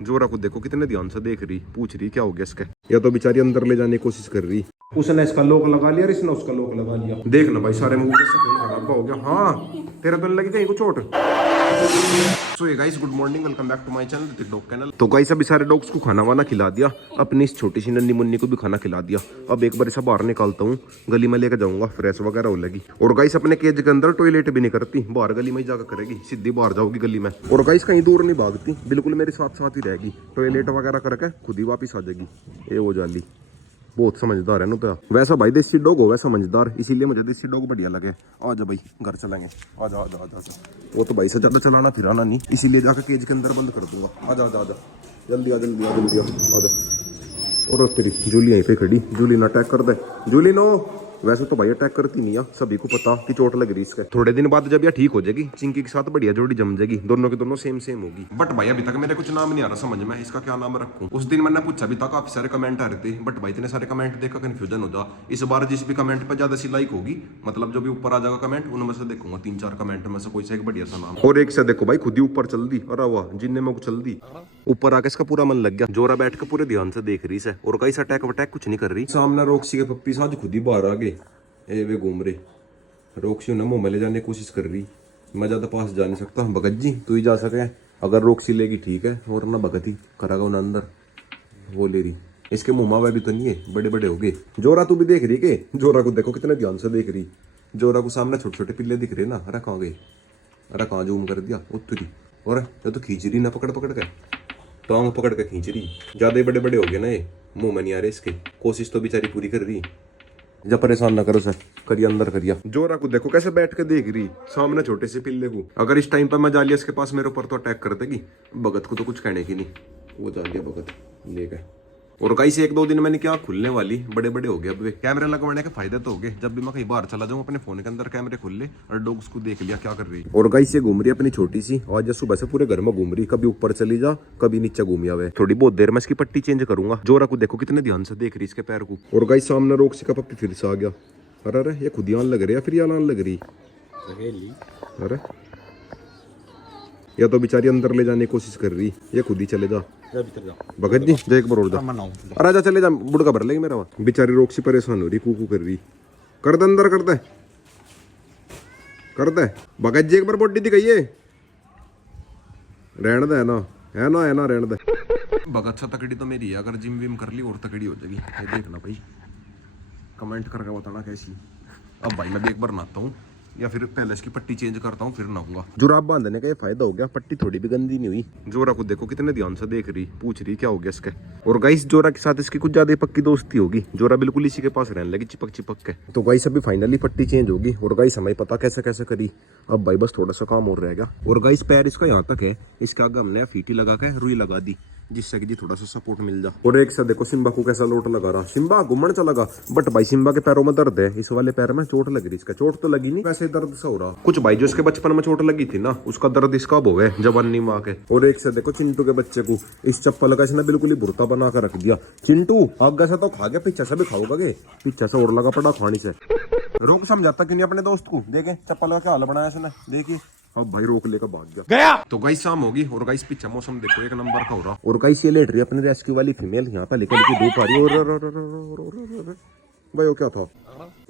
जोरा को देखो कितने ध्यान से देख रही, पूछ रही क्या हो गया इसका। या तो बेचारी अंदर ले जाने की कोशिश कर रही। उसने इसका लॉक लगा लिया, इसने उसका लॉक लगा लिया। देख ना भाई सारे मुंह कैसा खून खराब हो गया। हाँ तेरा तो लगी कहीं को चोट। सो ये guys good morning, welcome back to my channel Hritik dog channel. तो गाइस अभी सारे डॉग्स को खाना वाना खिला दिया, अपनी इस छोटी सी नन्नी मुन्नी को भी खाना खिला दिया। अब एक बार इसे बाहर निकालता हूँ, गली में लेकर जाऊंगा, फ्रेश वगैरह हो लगी। और गाइस अपने केज के अंदर टॉयलेट भी नहीं करती, बाहर गली में ही जाकर करेगी, सीधी बाहर जाओगी गली में। और गाइस कहीं दूर नहीं भागती, बिल्कुल मेरे साथ साथ ही रहेगी। टॉयलेट वगैरह करके खुद ही वापिस आ जाएगी। ये वो जाली बहुत समझदार है ना। तो वैसा भाई देसी डॉग हो वैसा समझदार, इसीलिए मुझे देसी डॉग बढ़िया लगे। आ जा भाई घर चलेंगे, आ जा आ जा आ जा। वो तो भाई से ज्यादा चलाना फिराना नहीं, इसीलिए जाकर केज के अंदर बंद कर दूंगा। आ जा आ जा आ जा, जल्दी आ जल्दी आ जल्दी आ जा। और तेरी जूली यहीं पे खड़ी, जूली ना अटैक कर दे। जूली नो, वैसे तो भाई अटैक करती नहीं है, सभी को पता कि चोट लग रही इसके। थोड़े दिन बाद जब यह ठीक हो जाएगी, चिंकी के साथ बढ़िया जोड़ी जम जाएगी, दोनों के दोनों सेम सेम होगी। बट भाई अभी तक मेरे कुछ नाम नहीं आ रहा समझ में, इसका क्या नाम रखूं। उस दिन मैंने पूछा भी था, काफी सारे कमेंट आ रहे थे, बट भाई इतने सारे कमेंट देखकर कंफ्यूजन हो जा। इस बार जिस भी कमेंट पर ज्यादा सी लाइक होगी, मतलब जो भी ऊपर आ जाएगा कमेंट, उनमें से देखूंगा 3-4 कमेंट में से कोई सा एक बढ़िया सा नाम। और एक से देखो भाई खुद ही ऊपर चल दी, अरे वाह जिन्ने में चल दी। ऊपर आके इसका पूरा मन लग गया, जोरा बैठ के पूरे ध्यान से देख रही है। और कई अटैक वटैक कुछ नहीं कर रही। सामने रोक्सी के पप्पी साज खुद ही बाहर आ गए, ए वे घूम रहे। रोक्सी ना मुंह में ले जाने की कोशिश कर रही, मैं ज्यादा पास जा नहीं सकता। भगत जी तू ही जा सके, अगर रोक्सी लेगी ठीक है, और ना भगत ही करागा उन्हें अंदर। वो ले रही, इसके मुंह में भी तो नहीं है, बड़े बड़े हो गए। जोरा तू भी देख रही के, जोरा को देखो कितने ध्यान से देख रही। जोरा को सामने छोटे छोटे पिल्ले दिख रहे ना, अरे कहाँ गए, अरे कहाँ जूम कर दिया उत्तरी। और ये तो खींच रही ना पकड़ पकड़ के, टांग पकड़ के खींच रही। ज्यादा बड़े बड़े हो गए ना ये, मुंह में नहीं आ रहे इसके। कोशिश तो बेचारी पूरी कर रही, जब परेशान ना करो सर, करिए अंदर करिए। जोरा को देखो कैसे बैठ के देख रही सामने छोटे से पिल्ले को। अगर इस टाइम पर मैं जा लिया इसके पास, मेरे ऊपर तो अटैक कर देगी। भगत को तो कुछ कहने की नहीं, वो जा लिया भगत ले गए। और कहीं से 1-2 दिन मैंने क्या खुलने वाली, बड़े बड़े हो गए। अब कैमरे लगवाने के फायदे तो हो गए, जब भी मैं कहीं बाहर चला जाऊं अपने फोन के अंदर कैमरे खुल ले और डॉग्स को देख लिया क्या कर रही है। और गाइस से घूम रही अपनी छोटी सी, आज सुबह से पूरे घर में घूम रही, कभी ऊपर चली जा कभी नीचे घूम आवे। थोड़ी बहुत देर में इसकी पट्टी चेंज करूंगा। जोरा को देखो कितने ध्यान से देख रही इसके पैर को। और गाइस सामने रोक्सी का पप्पी फिर से आ गया। अरे अरे ये खुद ही आन लग रही है, फिर ये आन लग रही। अरे या तो बेचारी अंदर ले जाने की कोशिश कर रही, ये खुद ही चले जा। भगत जी जा एक बार और जा, अरे जा चले जा, बुड़का भर लेगी मेरा। बेचारी रोक्सी परेशान हो रही, कूकू कर रही। कर दे अंदर, कर दे कर दे। भगत जी एक बार बॉडी दिखाइए, रहने दे ना, है ना है ना, रहने दे। भगत सा तकड़ी तो मेरी है, अगर जिम विम कर ली और तकड़ी हो जाएगी। ये देखना भाई, कमेंट करके बताना कैसी। अब भाई मैं भी एक बार नहाता हूँ, या फिर पहले इसकी पट्टी चेंज करता हूँ फिर नहाऊंगा। जुराब बांधने का ये फायदा हो गया, पट्टी थोड़ी भी गंदी नहीं हुई। जोरा को देखो कितने ध्यान से देख रही, पूछ रही क्या हो गया इसके। और गाइस जोरा के साथ इसकी कुछ ज्यादा पक्की दोस्ती होगी, जोरा बिल्कुल इसी के पास रहने लगी चिपक चिपक के। तो गाइस अभी फाइनली पट्टी चेंज होगी। और गाइस हमें पता कैसे कैसे करी, अब भाई बस थोड़ा सा काम और रह गया। और गाइस पैर इसका यहाँ तक है, इसके आगे हमने फीटी लगा के रुई लगा दी, जिससे कि जी थोड़ा सा सपोर्ट मिल जा। और एक से देखो सिम्बा को कैसा लोट लगा रहा, सिम्बा घूमने चला गा। बट भाई सिम्बा के पैरों में दर्द है, इस वाले पैर में चोट लग रही। इसका चोट तो लगी नहीं, वैसे दर्द सा हो रहा कुछ। भाई जो इसके बचपन में चोट लगी थी ना, उसका दर्द इसका अब है जवानी में आके। और एक से देखो चिंटू के बच्चे को, इस चप्पल का इसने बिल्कुल ही भुरता बना कर रख दिया। चिंटू आगे से तो खा गया, पीछे से भी खाओगा गे, पीछे से और लगा पड़ा खानी से। रोक समझाता क्यों नहीं अपने दोस्त को, देखे चप्पल का क्या हाल बनाया इसने, देखिए। अब भाई रोक लेकर भाग गया। तो गाइस शाम होगी, और गाइस पीछे मौसम देखो एक नंबर का हो रहा। और गाइस ये लेट रही अपनी रेस्क्यू वाली फीमेल, यहाँ पे लेकर धूप आ रही है। और भाई वो क्या था,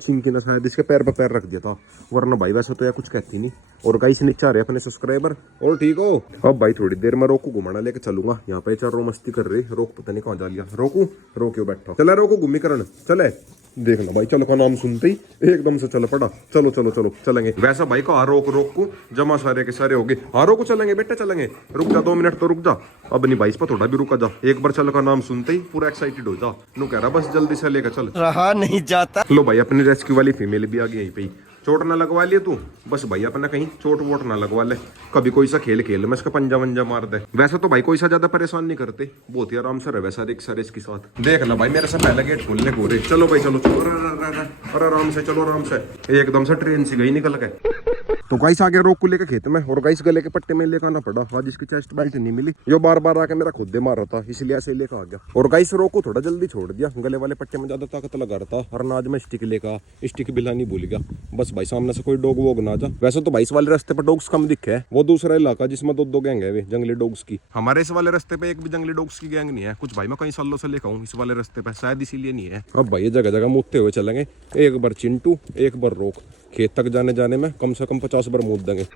चिंकी ने शायद इसके पैर पर पैर रख दिया था, वरना भाई वैसे तो यार कुछ कहती नहीं। और गाइस नीचे आ रहे अपने सब्सक्राइबर। और ठीक हो, अब भाई थोड़ी देर में रोक को घुमाना लेके चलूंगा। यहाँ पे चारों मस्ती कर रही, रोक पता नहीं कहाँ जा लिया। रोकू रोक्यो बैठा, चला रोको घूमी करण चले। देखना भाई चलो का नाम सुनते ही एकदम से चल पड़ा, चलो चलो चलो चलेंगे। वैसा भाई का रोक रोक को जमा सारे के सारे हो गए। हाँ रोको चलेंगे बेटा चलेंगे, रुक जा 2 मिनट तो रुक जा। अब नहीं भाई इस पर थोड़ा भी रुका जा, एक बार चल का नाम सुनते ही पूरा एक्साइटेड हो जा। नु कह रहा बस जल्दी से लेकर चल, रहा नहीं जाता। लो भाई अपनी रेस्क्यू वाली फीमेल भी आ गई यहीं पे। चोट ना लगवा लिए तू, बस भाई अपना कहीं चोट वोट ना लगवा ले। कभी कोई सा खेल खेल में इसका पंजा वंजा मार दे। वैसे तो भाई कोई सा ज्यादा परेशान नहीं करते, बहुत ही आराम से रहे सारे एक सारे इसके साथ। देख ना भाई मेरे से पहले गेट खोलने को रे, चलो भाई चलो चलो, अरे आराम से चलो, आराम से एकदम से ट्रेन से गई निकल के। तो गाइस आगे रोक को लेकर खेत में, और गाइस गले के पट्टे में लेकर आना पड़ा। आज इसकी चेस्ट बेल्ट नहीं मिली, जो बार बार आके मेरा खुद दे मार रहा था, इसलिए ऐसे लेकर आ गया। और गाइस रोक को थोड़ा जल्दी छोड़ दिया, गले वाले पट्टे में ज्यादा ताकत लगा रहा था। और आज मैं स्टिक लेकर स्टिक बिलानी भूल गया। बस भाई सामने से कोई डॉग वोग ना जा। वैसे तो भाई इस वाले रास्ते पर डॉग्स कम दिखे है, वो दूसरा इलाका जिसमें दो गैंग है वे जंगली डॉग्स की। हमारे इस वाले रास्ते पे एक भी जंगली डॉग्स की गैंग नहीं है। कुछ भाई मैं कई सालों से लेकर हूँ इस वाले रास्ते पे, शायद इसीलिए नहीं है। अब भाई ये जगह जगह मुदते हुए चलेंगे, एक बार चिंटू एक बार रोक। खेत तक जाने में कम से कम 50 बार मूद देंगे।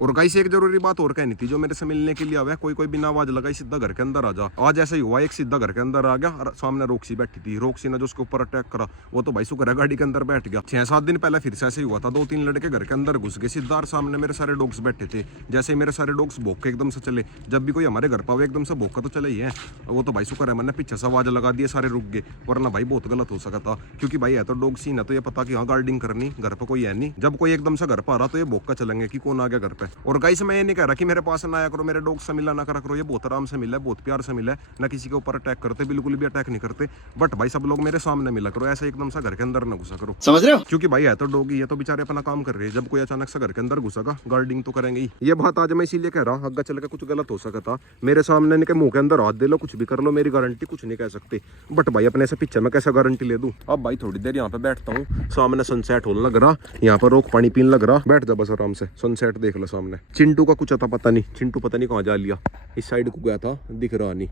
और गाइस एक जरूरी बात और कहनी थी, जो मेरे से मिलने के लिए आया कोई बिना आवाज लगाई सीधा घर के अंदर आ जा। आज ऐसा ही हुआ, एक सीधा घर के अंदर आ गया और सामने रोक्सी बैठी थी। रोक्सी ने जो उसके ऊपर अटैक करा, वो तो भाई शुक्र है गाड़ी के अंदर बैठ गया। 6-7 दिन पहले फिर से ऐसे ही हुआ था, 2-3 लड़के घर के अंदर घुस गए सीधा, और सामने मेरे सारे डॉग्स बैठे थे। जैसे मेरे सारे डॉग्स भौंक के एकदम से चले। जब भी कोई हमारे घर पावे एकदम से भौंका तो चले ही है। वो तो भाई शुक्र है मैंने पीछे से आवाज लगा दी, सारे रुक गए, वरना भाई बहुत गलत हो सका था। क्योंकि भाई है तो डॉग सीन है, तो ये पता कि हाँ गार्डिंग करनी, घर पर कोई है नहीं। जब कोई एकदम से घर पर आ रहा तो ये भौंक चलेंगे कि कौन आ गया घर पे। और गाइस मैं ये नहीं कह रहा कि मेरे पास ना आया करो, मेरे डॉग से मिला ना करा करो, ये बहुत आराम से मिला है, बहुत प्यार से मिला है, ना किसी के ऊपर अटैक करते, बिल्कुल भी अटैक नहीं करते। बट भाई सब लोग मेरे सामने मिला करो, ऐसे एकदम से घर के अंदर ना घुसा करो, समझ रहे हो? क्योंकि भाई है तो डॉग ही है, तो बेचारे अपना काम कर रहे हैं। जब कोई अचानक से घर के अंदर घुसेगा गार्डिंग तो करेंगे ही। ये बात आज मैं इसीलिए कह रहा हूँ, आगे चल के कुछ गलत हो सका था। मेरे सामने इनके मुंह के अंदर हाथ दे लो, कुछ भी कर लो, मेरी गारंटी कुछ नहीं कह सकते। बट भाई अपने से पीछे मैं कैसे गारंटी ले दूं? अब भाई थोड़ी देर यहाँ पे बैठता हूँ, सामने सनसेट होने लग रहा, यहाँ पर रोक पानी पीने लग रहा, बैठ जा बस आराम से, सनसेट देख लो सामने। चिंटू का कुछ आता पता नहीं, चिंटू पता नहीं कहाँ जा लिया, इस साइड को गया था, दिख रहा नहीं।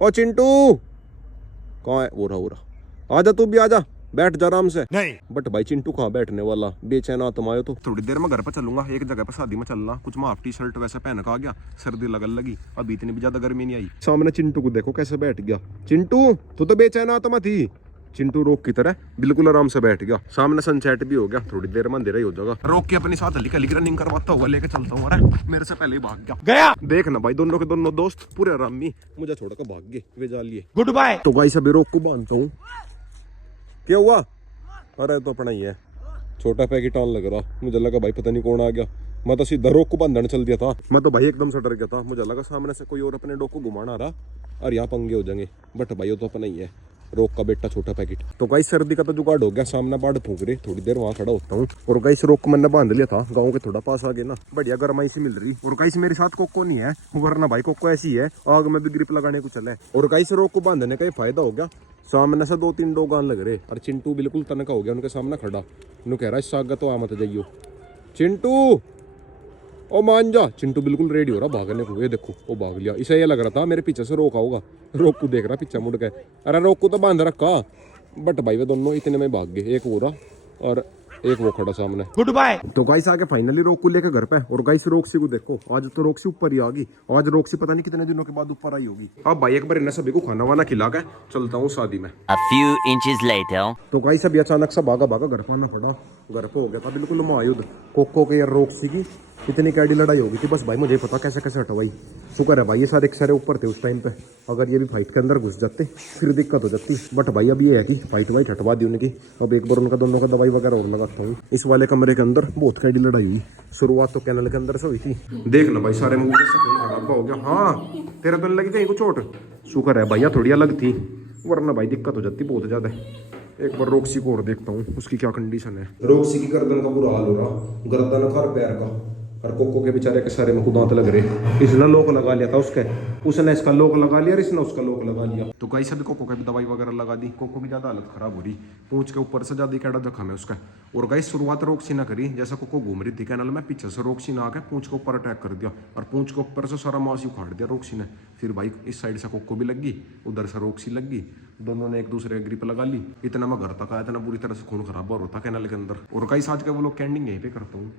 ओ चिंटू कहाँ है? हो रहा आजा, तू भी आजा, बैठ जा आराम से। नहीं बट भाई चिंटू कहाँ बैठने वाला, बेचैन आत्मा आयो। तो थोड़ी देर में घर पर चलूंगा, एक जगह पर शादी में चलना, कुछ में हाफ टी शर्ट वैसे पहन का आ गया, सर्दी लगन लगी, अभी इतनी भी ज्यादा गर्मी नहीं आई। सामने चिंटू को देखो कैसे बैठ गया। चिंटू तू तो बेचैन आत्मा थी। चिंटू रोक की तरह बिल्कुल आराम से बैठ गया। सामने सनसेट भी हो गया, थोड़ी देर में अंधेरा ही हो जाएगा। रोक के अपनी साथ हल्की हल्की रनिंग करवाता हुआ लेके चलता हूँ। अरे मेरे से पहले ही भाग गया। देख ना भाई, दोनों के दोनों दोस्त पूरे आराम में मुझे छोड़कर भाग गए, वे जा लिए। Good bye. तो गाइस अभी रोक को बांधता हूँ। क्या हुआ? अरे तो अपना ही है, छोटा पैकेट ऑन लग रहा, मुझे लगा भाई पता नहीं कौन आ गया। मैं तो सीधा रोक को बांधने चल दिया था। मैं तो भाई एकदम से डर गया था, मुझे लगा सामने से कोई और अपने डॉग को घुमाना रहा और यहाँ पंगे हो जाएंगे। बट भाई वो तो अपना ही है, रोक का बेटा छोटा पैकेट। तो गाइस सर्दी का तो जुगाड़ हो गया, सामने बाढ़ फूंक रही, थोड़ी देर वहां खड़ा होता हूँ। और गाइस रोक को मैंने बांध लिया था, गाँव के थोड़ा पास आ गए ना, बढ़िया गरमाई से मिल रही। और गाइस मेरे साथ कोको नहीं है, वरना भाई कोको ऐसी है आग में भी ग्रिप लगाने को चले। और गाइस रोक को बांधने का फायदा हो गया, सामने से 2-3 डॉग आने लग रहे, और चिंटू बिल्कुल तनका हो गया उनके सामने खड़ा। नु कह रहा इससे आगे तो आ मत जाइयो चिंटू, ओ मान जा। चिंटू बिल्कुल रेडी हो रहा भागने को, ये देखो वो भाग लिया। इसे ये लग रहा था मेरे पीछे से रोका होगा, रोक को देख रहा पीछे मुड़ के। अरे रोक को तो बांध रखा, बट भाई वे दोनों इतने में भाग गए, एक हो रहा और एक वो खड़ा सामने। Good bye. तो गाइस आके फाइनली रोक को लेकर घर पे। और गाइस रोक्सी को देखो, आज तो रोक्सी ऊपर ही आ गई। आज रोक्सी पता नहीं कितने दिनों के बाद ऊपर आई होगी। अब भाई एक बार इन्हें सभी को खाना वाना खिला के चलता हूँ शादी में। A few inches later. तो गाइस अभी अचानक से भागा घर पर आना पड़ा। घर पे हो गया था बिल्कुल महायुद्ध, कोको के यार रोक्सी की इतनी कैडी लड़ाई होगी थी। बस भाई मुझे पता कैसे कैसे हटवाई। शुक्र है भाई ये सारे ऊपर थे उस टाइम पे, अगर ये भी फाइट के अंदर घुस जाते फिर दिक्कत हो जाती। बट भाई अब ये है कि फाइट वाइट हटवा दी उनकी। अब एक बार उनका दोनों का दवाई वगैरह और लगाता हूँ। इस वाले कमरे के अंदर बहुत कैडी लड़ाई हुई, शुरुआत तो कैनल के अंदर से हुई थी। देख ना भाई सारे मुंह खराब हो गया। हाँ तेरा तो लगी कहीं को चोट? शुक्र है भैया थोड़ी अलग थी, वरना भाई दिक्कत हो जाती बहुत ज्यादा। एक बार रोक्सी को और देखता हूँ उसकी क्या कंडीशन है। रोक्सी की गर्दन का बुरा हाल हो रहा, गर्दन का और पैर का, और कोको के बेचारे के सारे में दांत लग रहे। इसने लोक लगा लिया था उसके, उसने इसका लोक लगा लिया और इसने उसका लोक लगा लिया। तो गाइस अभी कोको की भी दवाई वगैरह लगा दी। कोको की ज्यादा हालत खराब हो रही, पूंछ के ऊपर से ज्यादा कैडा जख्म है उसका। और गाइस शुरुआत रोक्सी ना करी, जैसा कोको घूम रही थी कैनल में, पीछे से रोक्सी ना आके पूंछ के ऊपर अटैक कर दिया, और पूंछ के ऊपर से सारा मांस उखाड़ दिया रोक्सी ने। फिर भाई इस साइड से कोको भी लग गई, उधर से रोक्सी लग गई, दोनों ने एक दूसरे ग्रिप लगा ली। इतना मैं घर तक आया, इतना बुरी तरह से खून खराब हो रहा था कैनल के अंदर। और गाइस आज का वो लोग कैंडिंग यहीं पे करता हूँ।